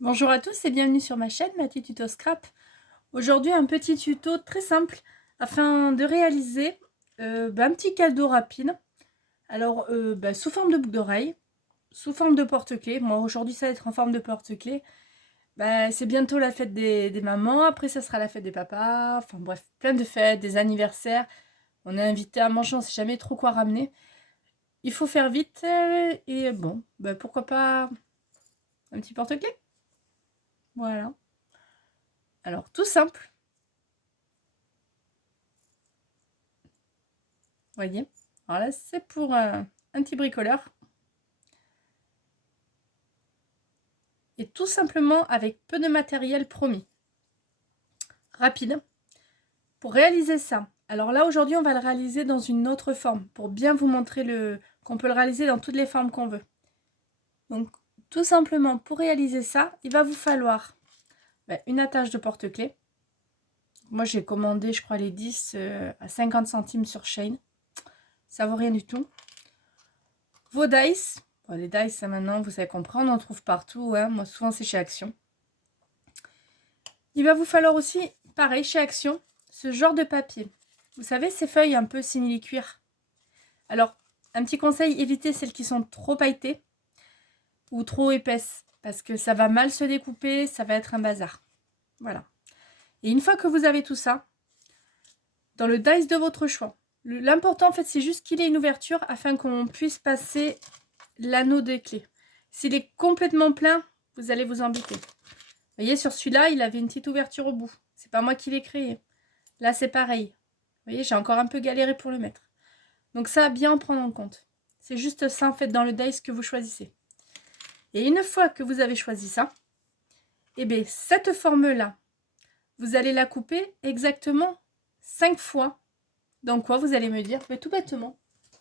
Bonjour à tous et bienvenue sur ma chaîne Mathie Tuto Scrap. Aujourd'hui un petit tuto très simple afin de réaliser un petit cadeau rapide. Alors sous forme de boucle d'oreille, sous forme de porte-clés. Moi aujourd'hui ça va être en forme de porte-clés. C'est bientôt la fête des mamans, après ça sera la fête des papas, enfin bref, plein de fêtes, des anniversaires. On est invité à manger, on sait jamais trop quoi ramener. Il faut faire vite et bon, pourquoi pas un petit porte-clés. Voilà. Alors tout simple. Voyez. Alors là, c'est pour un petit bricoleur. Et tout simplement avec peu de matériel promis. Rapide. Pour réaliser ça, alors là, aujourd'hui, on va le réaliser dans une autre forme. Pour bien vous montrer qu'on peut le réaliser dans toutes les formes qu'on veut. Donc, tout simplement, pour réaliser ça, il va vous falloir une attache de porte-clés. Moi, j'ai commandé, je crois, les 10 à 50 centimes sur Shein. Ça vaut rien du tout. Vos dice. Bon, les dice, ça maintenant, vous savez comprendre, on en trouve partout. Hein. Moi, souvent, c'est chez Action. Il va vous falloir aussi, pareil, chez Action, ce genre de papier. Vous savez, ces feuilles un peu simili-cuir. Alors, un petit conseil, évitez celles qui sont trop pailletées ou trop épaisses. Parce que ça va mal se découper, ça va être un bazar. Voilà. Et une fois que vous avez tout ça, dans le dice de votre choix, l'important en fait, c'est juste qu'il ait une ouverture afin qu'on puisse passer l'anneau des clés. S'il est complètement plein, vous allez vous embêter. Vous voyez, sur celui-là, il avait une petite ouverture au bout. C'est pas moi qui l'ai créé. Là, c'est pareil. Vous voyez, j'ai encore un peu galéré pour le mettre. Donc ça, bien en prendre en compte. C'est juste ça, en fait, dans le dice que vous choisissez. Et une fois que vous avez choisi ça, eh bien, cette forme-là, vous allez la couper exactement 5 fois. Dans quoi, vous allez me dire? Mais tout bêtement,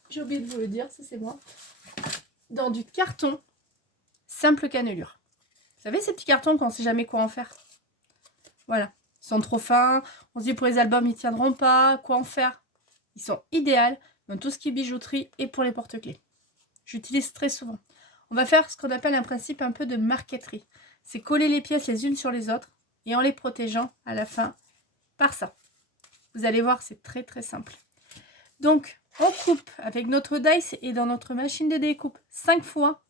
j'ai oublié de vous le dire, ça c'est moi. Dans du carton simple cannelure. Vous savez, ces petits cartons qu'on ne sait jamais quoi en faire. Voilà. Ils sont trop fins. On se dit pour les albums, ils ne tiendront pas. Quoi en faire? Ils sont idéaux dans tout ce qui est bijouterie et pour les porte-clés. J'utilise très souvent. On va faire ce qu'on appelle un principe un peu de marqueterie. C'est coller les pièces les unes sur les autres et en les protégeant à la fin par ça. Vous allez voir, c'est très très simple. Donc, on coupe avec notre dice et dans notre machine de découpe 5 fois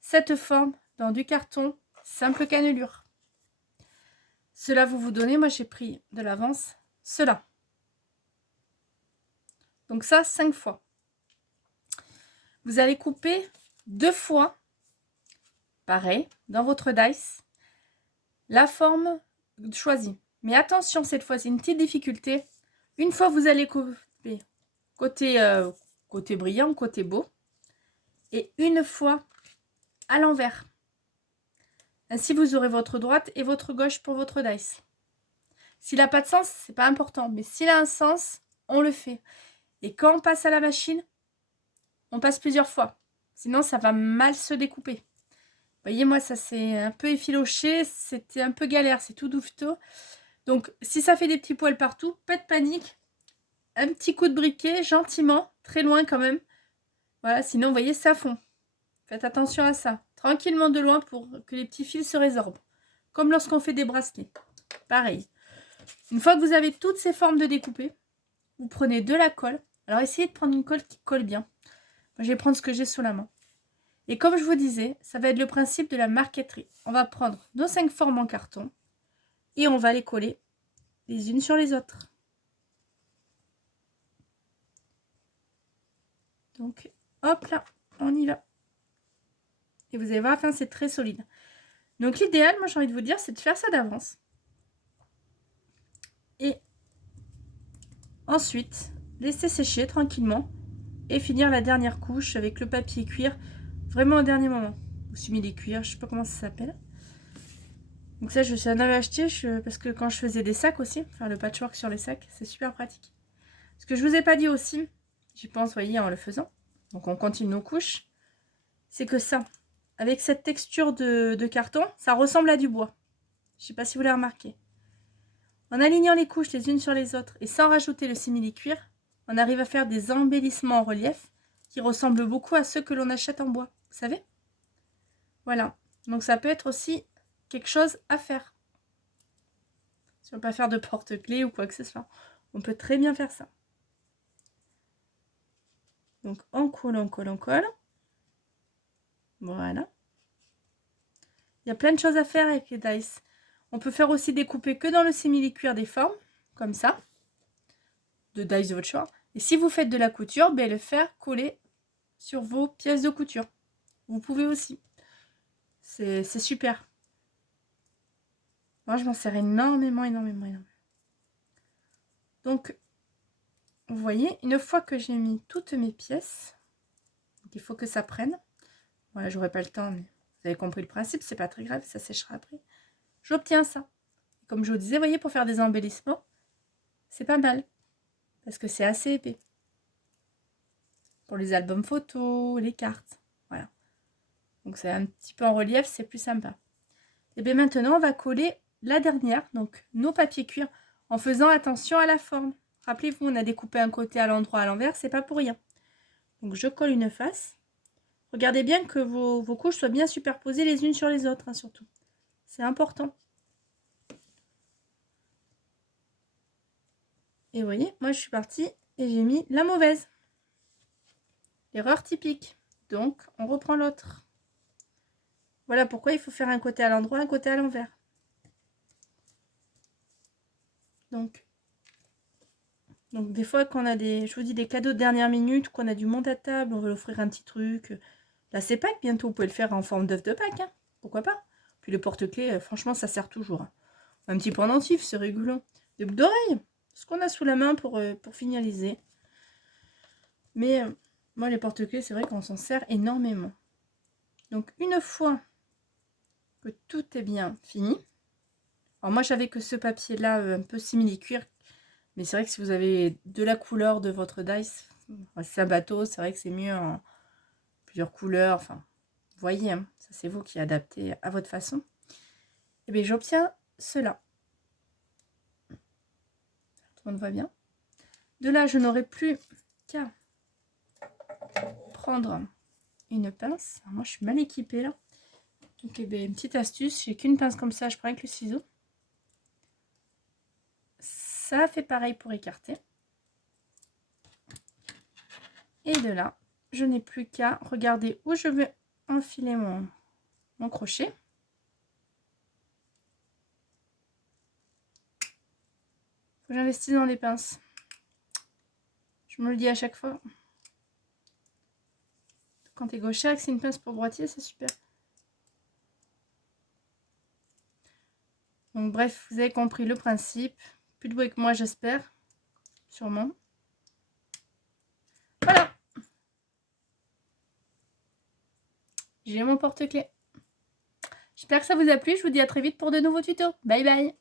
cette forme dans du carton simple cannelure. Cela vous donnez, moi j'ai pris de l'avance, cela. Donc ça, 5 fois. Vous allez couper 2 fois, pareil, dans votre dice, la forme choisie. Mais attention, cette fois, c'est une petite difficulté. Une fois, vous allez couper côté brillant, côté beau. Et une fois, à l'envers. Ainsi, vous aurez votre droite et votre gauche pour votre dice. S'il n'a pas de sens, c'est pas important. Mais s'il a un sens, on le fait. Et quand on passe à la machine, on passe plusieurs fois. Sinon, ça va mal se découper. Vous voyez, moi, ça s'est un peu effiloché. C'était un peu galère. C'est tout douveteau. Donc, si ça fait des petits poils partout, pas de panique. Un petit coup de briquet, gentiment. Très loin quand même. Voilà, sinon, vous voyez, ça fond. Faites attention à ça. Tranquillement de loin pour que les petits fils se résorbent. Comme lorsqu'on fait des bracelets. Pareil. Une fois que vous avez toutes ces formes de découpé, vous prenez de la colle. Alors, essayez de prendre une colle qui colle bien. Moi, je vais prendre ce que j'ai sous la main. Et comme je vous disais, ça va être le principe de la marqueterie. On va prendre nos 5 formes en carton et on va les coller les unes sur les autres. Donc, hop là, on y va. Et vous allez voir, enfin, c'est très solide. Donc, l'idéal, moi, j'ai envie de vous dire, c'est de faire ça d'avance. Et ensuite, laisser sécher tranquillement et finir la dernière couche avec le papier cuir vraiment au dernier moment. Ou simili-cuir, je sais pas comment ça s'appelle. Donc ça, je en avais acheté parce que quand je faisais des sacs aussi, faire le patchwork sur les sacs, c'est super pratique. Ce que je vous ai pas dit aussi, j'y pense, voyez, en le faisant, donc on continue nos couches, c'est que ça, avec cette texture de carton, ça ressemble à du bois. Je sais pas si vous l'avez remarqué. En alignant les couches les unes sur les autres et sans rajouter le simili-cuir, on arrive à faire des embellissements en relief qui ressemblent beaucoup à ceux que l'on achète en bois, vous savez? Voilà, donc ça peut être aussi quelque chose à faire. Si on ne veut pas faire de porte-clés ou quoi que ce soit, on peut très bien faire ça. Donc on colle, on colle, on colle. Voilà. Il y a plein de choses à faire avec les dice. On peut faire aussi découper que dans le simili-cuir des formes, comme ça, de dice de votre choix. Et si vous faites de la couture, ben, le faire coller sur vos pièces de couture. Vous pouvez aussi. C'est super. Moi, je m'en sers énormément, énormément, énormément. Donc, vous voyez, une fois que j'ai mis toutes mes pièces, il faut que ça prenne. Voilà, j'aurai pas le temps, mais vous avez compris le principe, c'est pas très grave, ça séchera après. J'obtiens ça. Comme je vous disais, vous voyez, pour faire des embellissements, c'est pas mal. Parce que c'est assez épais. Pour les albums photos, les cartes. Voilà. Donc c'est un petit peu en relief, c'est plus sympa. Et bien maintenant, on va coller la dernière, donc nos papiers cuir, en faisant attention à la forme. Rappelez-vous, on a découpé un côté à l'endroit, à l'envers, c'est pas pour rien. Donc je colle une face. Regardez bien que vos couches soient bien superposées les unes sur les autres, hein, surtout. C'est important. Et vous voyez, moi je suis partie et j'ai mis la mauvaise. L'erreur typique. Donc, on reprend l'autre. Voilà pourquoi il faut faire un côté à l'endroit, un côté à l'envers. Donc, des fois, quand on a je vous dis, des cadeaux de dernière minute, qu'on a du monde à table, on veut offrir un petit truc. Là, c'est Pâques bientôt, vous pouvez le faire en forme d'œuf de Pâques, hein. Pourquoi pas. Puis le porte-clés, franchement, ça sert toujours. Hein. Un petit pendentif, c'est rigolo. Des boucles d'oreilles, ce qu'on a sous la main pour finaliser. Mais moi, les porte-clés, c'est vrai qu'on s'en sert énormément. Donc, une fois que tout est bien fini, alors moi, j'avais que ce papier-là, un peu simili-cuir. Mais c'est vrai que si vous avez de la couleur de votre dice, c'est un bateau, c'est vrai que c'est mieux en plusieurs couleurs. Enfin, vous voyez, hein, ça c'est vous qui adaptez à votre façon. Et bien j'obtiens cela. Tout le monde voit bien. De là, je n'aurai plus qu'à prendre une pince. Alors moi, je suis mal équipée là. Donc, eh bien, une petite astuce, j'ai qu'une pince comme ça, je prends avec le ciseau. Ça fait pareil pour écarter. Et de là, je n'ai plus qu'à regarder où je veux enfiler mon crochet. Faut que j'investisse dans les pinces. Je me le dis à chaque fois. Quand t'es gaucher, que c'est une pince pour droitier, c'est super. Donc bref, vous avez compris le principe. Plus doué que moi, j'espère. Sûrement. Voilà. J'ai mon porte-clés. J'espère que ça vous a plu. Je vous dis à très vite pour de nouveaux tutos. Bye bye.